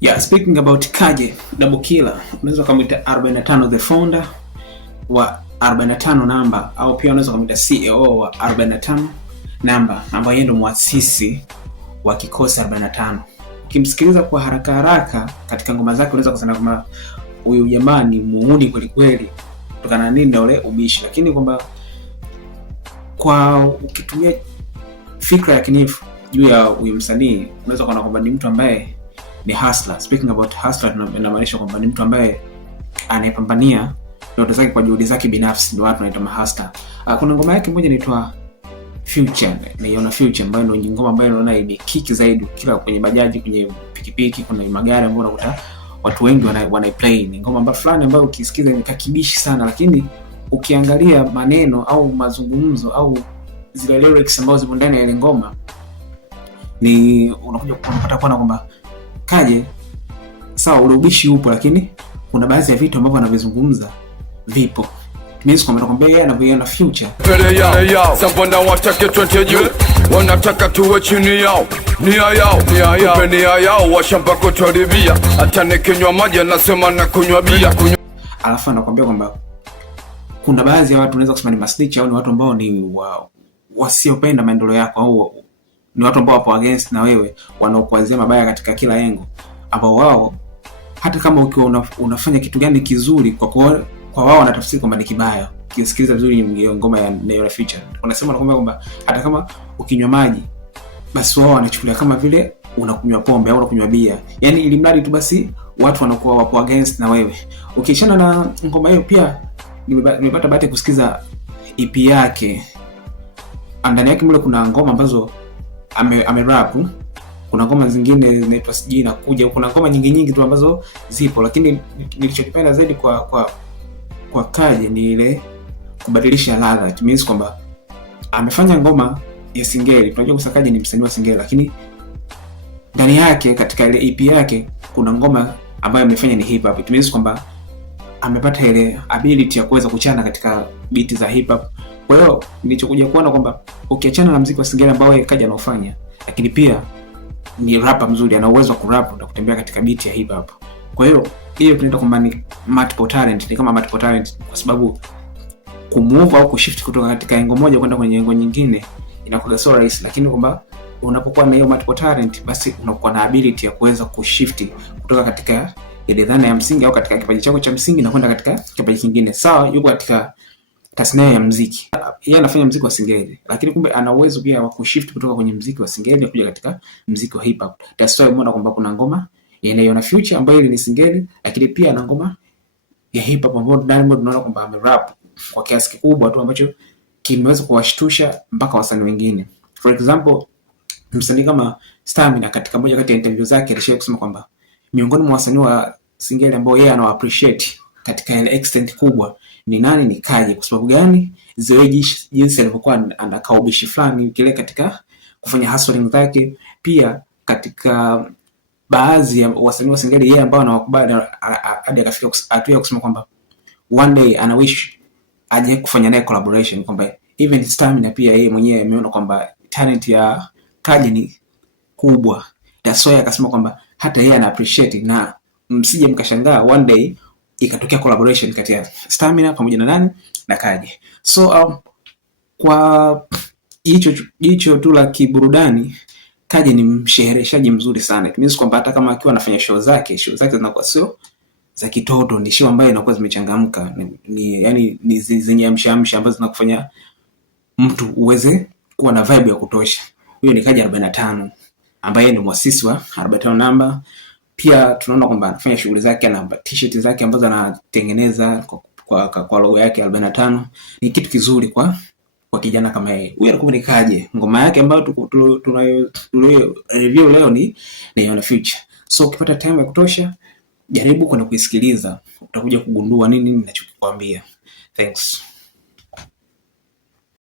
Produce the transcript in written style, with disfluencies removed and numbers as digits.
Yeah, speaking about Kaje Double Killer, unaweza kumuita 45 the founder wa 45 namba, au pia unaweza kumuita CEO wa 45 namba, ambaye yeye ndo muasisi wa kikosi 45. Ukimsikiliza kwa haraka haraka katika ngoma zake unaweza kusema kama huyu jamaa ni muuni kweli kweli kutokana na nini ule ubishi, lakini kwamba kwa ukitumia fikra ya kinifu juu ya huyu msanii unaweza kuona kwamba ni mtu ambaye ni hustler. Speaking about hustler, inamaanisha kwamba ni mtu ambaye anayepambania ndoto zake kwa juhudi zake binafsi, ndio watu wanaita hustler. Kuna ngoma yake moja inaitwa Future, naiona Future ambayo ndio ngoma ambayo naona imekiki zaidi kila kwenye bajaji, kwenye pikipiki, kuna magari ambayo unakuta watu wengi wanaiplay. Ni ngoma ambayo fulani ambayo ukisikiza imekakibishi sana, lakini ukiangalia maneno au mazungumzo au zile lyrics ambazo zipo ndani ya ile ngoma ni unakuja kupata kuona kwamba Kaje sawa ule ubishi upo, lakini kuna baadhi ya vitu ambavyo anavizungumza vipo. Mimi kwa nakwambia yeye anavyoiona future. Sambona watake 20 juu, wanataka tuwe chini yao. Nia yao washamba kutuharibia. Hata nikinywa maji anasema na kunywa bia. Alafu anakuambia kwamba kuna baadhi ya watu unaweza kusema ni masnitch au ni watu ambao ni wasiopenda maendeleo yako, au ni watu ambao wapo against na wewe, wanaokuanzia mabaya katika kila engo, ambao wao hata kama ukiwa unafanya kitu gani kizuri kwa wao wanatafsiri kwamba ni kibaya. Ukisikiliza vizuri ngoma ya Neo Future unasema kwamba hata kama ukinywa maji basi wao wanachukulia kama vile unakunywa pombe au unakunywa bia, yani ili mradi tu basi watu wanakuwa wapo against na wewe. Ukiachana na ngoma hiyo, pia nimepata bahati kusikiza EP yake. Ndani yake mle kuna ngoma ambazo ame-rap, kuna ngoma zingine zinaitwa siji inakuja, kuna ngoma nyingi tu ambazo zipo, lakini nilichokipenda zaidi kwa Kaje ni ile kubadilisha ladha. It means kwamba amefanya ngoma ya singeli. Tunajua Kaje ni msanii wa singeli, lakini ndani yake katika ile EP yake kuna ngoma ambayo amefanya ni hip hop. It means kwamba amepata ile ability ya kuweza kuchana katika beat za hip hop. Kwa hiyo nilichokuja kuona kwamba ukiachana na muziki wa singeli ambao Kaje anaofanya, lakini pia ni rapper mzuri, ana uwezo wa kurap na kutembea katika beat ya hip hop. Kwa hiyo tunaita kwamba ni multiple talent, ni kama multiple talent, kwa sababu kumove au kushift kutoka katika engo moja kwenda kwenye engo nyingine inakuwa so rahisi, lakini kwamba unapokuwa na hiyo multiple talent basi unakuwa na ability ya kuweza kushift kutoka katika ile dhana ya msingi au katika kipaji chako cha msingi na kwenda katika kipaji kingine. Sawa, yuko katika tasnia ya muziki, yeye anafanya muziki wa singeli, lakini kumbe ana uwezo pia wa kushift kutoka kwenye muziki wa singeli kuja katika muziki wa hip hop. That's why umeona kwamba kuna ngoma Neo Future ambayo ile ni singeli, lakini pia ana ngoma ya hip hop ambayo Diamond tunaona kwamba ame-rap kwa kiasi kikubwa tu ambacho kimeweza kuwashtusha mpaka wasanii wengine. For example, msanii kama Stamina katika moja kati ya interview zake alishawahi kusema kwamba miongoni mwa wasanii wa singeli ambao yeye ana appreciate katika ile extent kubwa ni nani? Ni Kaje. Kwa sababu gani? Jinsi alivyokuwa anakaubishi fulani kile katika kufanya hustling zake, pia katika baadhi ya wasanii wa singeli yeye ambao anawakubali hadi akafika hatua ya kusema kwamba one day ana wish aje kufanya naye collaboration, kwamba even Stamina pia yeye mwenyewe ameona kwamba talent ya Kaje ni kubwa. That's why akasema kwamba hata yeye ana appreciate, na msije mkashangaa one day ikatokea collaboration kati ya Stamina pamoja na nani na Kaje. So kwa hicho tu la kiburudani, Kaje ni mshereheshaji mzuri sana. It means kwamba hata kama akiwa anafanya show zake zinakuwa sio za kitoto, ni show ambayo inakuwa zimechangamka, yani ni zenye amshamsha ambazo zinakufanya mtu uweze kuwa na vibe ya kutosha. Huyo ni Kaje 45 ambaye ni muasisi wa 45 namba. Pia tunaona kwamba anafanya shughuli zake, ana t-shirt zake ambazo anatengeneza kwa logo yake 45. Ni kitu kizuri kwa kijana kama yeye. Huyu anakuwa ni Kaje. Ngoma yake ambayo tunayo review leo ni Neo Future. So ukipata time ya kutosha, jaribu kwenda kuisikiliza, utakuja kugundua nini ninachokuambia. Thanks.